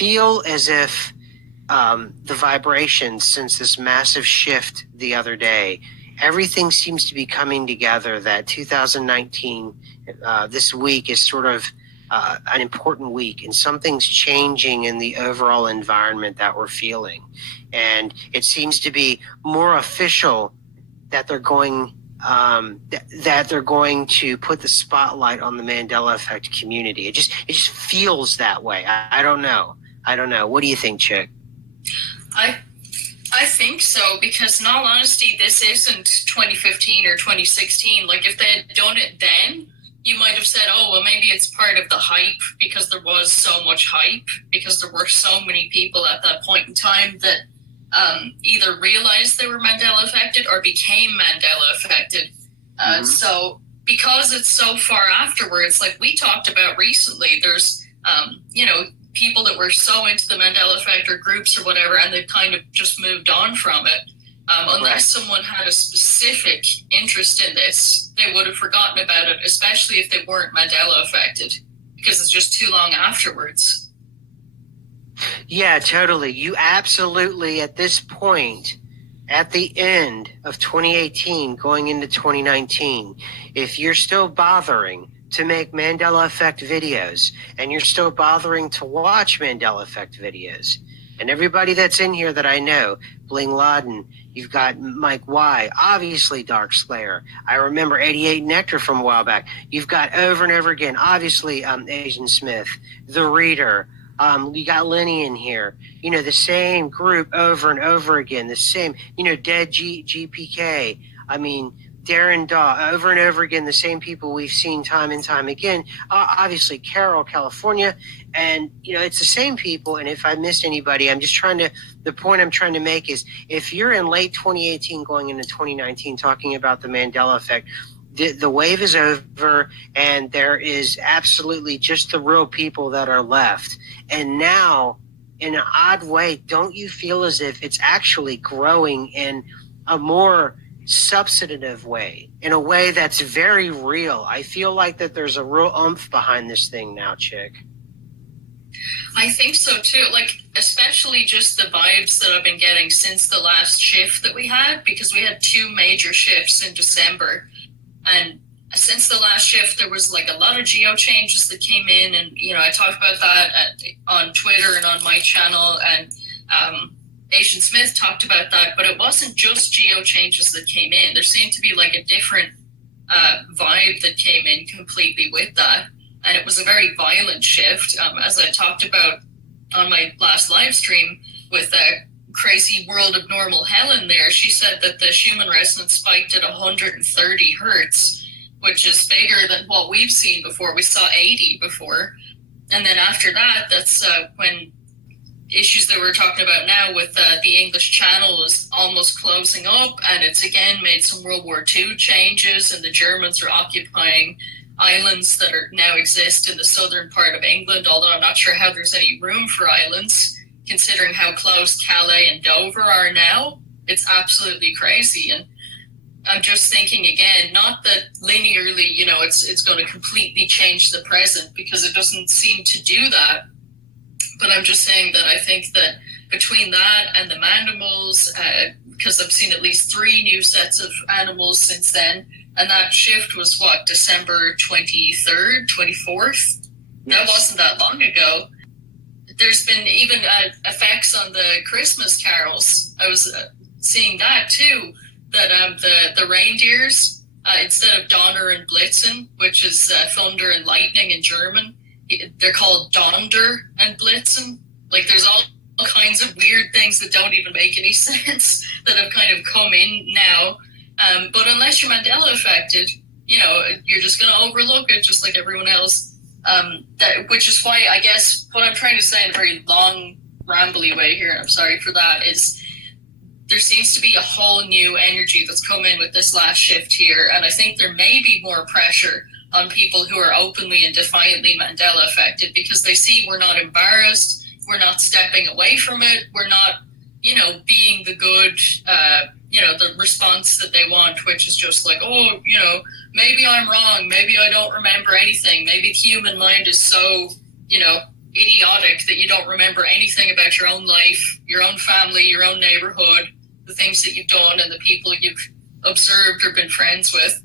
feel as if the vibrations since this massive shift the other day, everything seems to be coming together, that 2019, this week is sort of an important week, and something's changing in the overall environment that we're feeling. And it seems to be more official that they're going to put the spotlight on the Mandela effect community. It just feels that way. I don't know. What do you think, Chick? I think so, because in all honesty, this isn't 2015 or 2016. Like, if they had done it then, you might have said, oh, well, maybe it's part of the hype, because there was so much hype, because there were so many people at that point in time that either realized they were Mandela affected or became Mandela affected. So because it's so far afterwards, like we talked about recently, there's, people that were so into the Mandela effect or groups or whatever, and they've kind of just moved on from it. Unless someone had a specific interest in this, they would have forgotten about it, especially if they weren't Mandela affected, because it's just too long afterwards. Yeah, totally. You absolutely, at this point, at the end of 2018, going into 2019, if you're still bothering to make Mandela Effect videos, and you're still bothering to watch Mandela Effect videos, and everybody that's in here that I know, Bling Laden, you've got Mike Y, obviously Dark Slayer. I remember 88 Nectar from a while back. You've got over and over again, obviously Asian Smith, The Reader. You got Lenny in here. The same group over and over again. The same, Dead GPK. I mean, Darren Daw, over and over again, the same people we've seen time and time again. Obviously, Carroll, California. And, it's the same people. And if I missed anybody, the point I'm trying to make is, if you're in late 2018 going into 2019 talking about the Mandela effect, the wave is over, and there is absolutely just the real people that are left. And now, in an odd way, don't you feel as if it's actually growing in a more substantive way, in a way that's very real? I feel like that there's a real oomph behind this thing now, Chick. I think so too, like especially just the vibes that I've been getting since the last shift that we had, because we had two major shifts in December, and since the last shift there was like a lot of geo changes that came in, and I talked about that on Twitter and on my channel, and Asian Smith talked about that, but it wasn't just geo changes that came in. There seemed to be like a different vibe that came in completely with that. And it was a very violent shift. As I talked about on my last live stream with Crazy World of Normal Helen there, she said that the Schumann resonance spiked at 130 hertz, which is bigger than what we've seen before. We saw 80 before. And then after that, that's when issues that we're talking about now with the English channel is almost closing up, and it's again made some World War II changes, and the Germans are occupying islands that now exist in the southern part of England, although I'm not sure how there's any room for islands, considering how close Calais and Dover are now. It's absolutely crazy. And I'm just thinking again, not that linearly, it's going to completely change the present, because it doesn't seem to do that. But I'm just saying that I think that between that and the Mandimals, because I've seen at least 3 new sets of animals since then, and that shift was December 23rd, 24th? Yes. That wasn't that long ago. There's been even effects on the Christmas carols. I was seeing that too, that the reindeers, instead of Donner and Blitzen, which is thunder and lightning in German, they're called Donder and Blitzen. Like, there's all kinds of weird things that don't even make any sense that have kind of come in now. But unless you're Mandela affected, you're just going to overlook it just like everyone else. Which is why, I guess, what I'm trying to say in a very long, rambly way here, and I'm sorry for that, is there seems to be a whole new energy that's come in with this last shift here. And I think there may be more pressure on people who are openly and defiantly Mandela affected, because they see we're not embarrassed, we're not stepping away from it, we're not, being the good, the response that they want, which is just like, maybe I'm wrong, maybe I don't remember anything, maybe the human mind is so, idiotic that you don't remember anything about your own life, your own family, your own neighborhood, the things that you've done, and the people you've observed or been friends with.